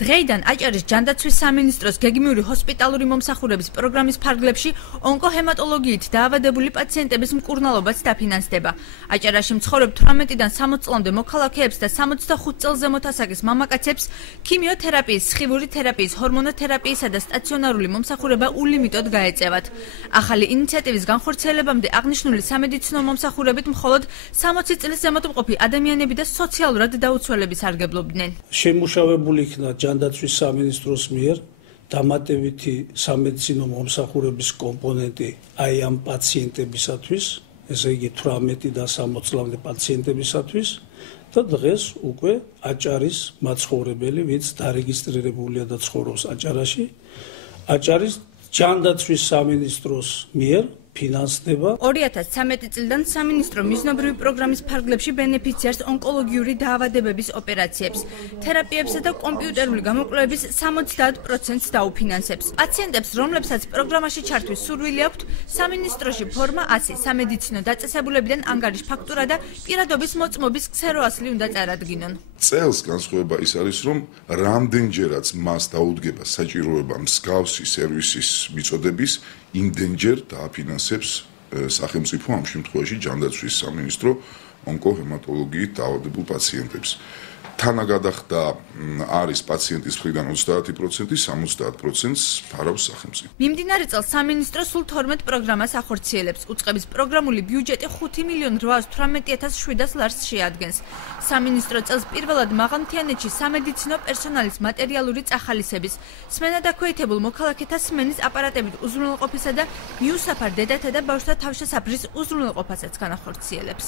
დღეიდან აჭარის ჯანდაცვის სამინისტროს გეგმიური ჰოსპიტალური მომსახურების პროგრამის ფარგლებში ონკოჰემატოლოგიით დაავადებული პაციენტების მკურნალობაც დაფინანსდება. აჭარაში მცხოვრებ 18-დან 60 წლამდე მოქალაქეებს და 65 წელს ზემოთ ასაკის მამაკაცებს ქიმიოთერაპიის, სხივური თერაპიის, ჰორმონოთერაპიისა და სტაციონარული მომსახურება ულიმიტოდ გაეწევათ. ახალი ინიციატივის განხორციელებამდე აღნიშნული სამედიცინო მომსახურებით მხოლოდ 60 წლის ზემოთ მყოფი ადამიანები და სოციალურად დაუცველები სარგებლობდნენ. შემუშავებული იქნა ჯანდაცვის სამინისტროს მიერ დამატებითი სამედიცინო მომსახურების კომპონენტი აი ამ პაციენტებისათვის, ესე იგი 18 და 60 წლამდე პაციენტებისათვის და დღეს უკვე აჭარის მაცხოვრებელი, ვინც დარეგისტრირებულია და ცხოვრობს აჭარაში, აჭარის ჯანდაცვის სამინისტროს მიერ ფინანსდება. 2013 წლიდან სამინისტრო მიზნობრივი პროგრამის ფარგლებში ბენეფიციარს ონკოლოგიური დაავადებების ოპერაციებს, თერაპიებსა და კომპიუტერული გამოკვლევების 70%-ს დაუფინანსებს. პაციენტებს, რომლებსაც პროგრამაში ჩართვის სურვილი აქვთ, სამინისტროში ფორმა 100 სამედიცინო დაწესებულებიდან ანგარიშ ფაქტურა და პირადობის მოწმობის ქსეროასლი უნდა წარადგინონ. წელს განსხვავება ის არის, რომ რამდენჯერაც მას დაუდგება საჭიროება მსგავსი სერვისის მიწოდების, იმდენჯერ დააფინანსებს სახელმწიფო ამ შემთხვევაში ჯანდაცვის სამინისტრო ონკოჰემატოლოგიით დაავადებულ პაციენტებს. თანაგადახდა არის პაციენტის მხრიდან 30%, 70%-ს ფარავს სახელმწიფო. მიმდინარე წელს სამინისტრო სულ 12 პროგრამას ახორციელებს. უწყების პროგრამული ბიუჯეტი 5.818.700 ლარს შეადგენს. სამინისტრო წელს პირველად მაღალმთიანეთში სამედიცინო პერსონალის მატერიალური წახალისების, სმენადაქვეითებულ მოქალაქეთა სმენის აპარატებით უზრუნველყოფისა და მიუსაფარ დედათა და ბავშვთა თავშესაფრის უზრუნველყოფასაც განახორციელებს.